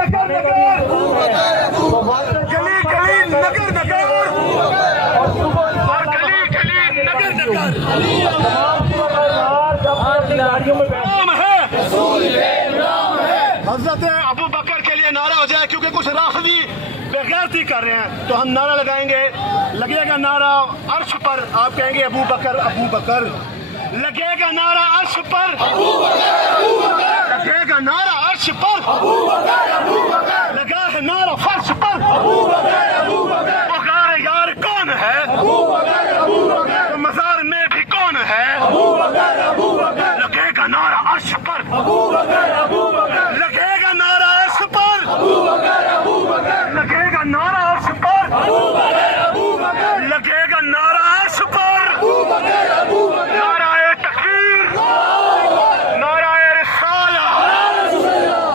नगर नगर, गली गली नगर नगर, और गली गली नगर नगर नाम है हजरत अबू बकर के लिए नारा हो जाए, क्योंकि कुछ राफिदी बेगैरती कर रहे हैं, तो हम नारा लगाएंगे। लगेगा नारा अर्श पर, आप कहेंगे अबू बकर अबू बकर। लगेगा नारा अर्श पर, लगेगा नारा अर्श पर, लगा है नारा फर्श पर, पुकार यार कौन है, तो मजार में भी कौन है। लगेगा नारा अर्श पर, लगेगा नारा अर्श पर, लगेगा नारा अर्श पर, लगेगा नारा अर्श पर। नाराए तकबीर, नाराए रिसाला,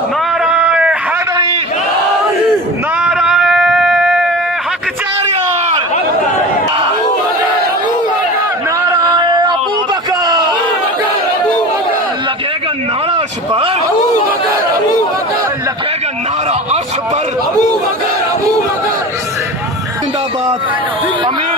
नाराए हैदरी, नाराए हक चारियार, नाराए अबू बकर। लगेगा नारा अर्श पर, लगेगा नारा अर्श पर। जिंदाबाद अमीर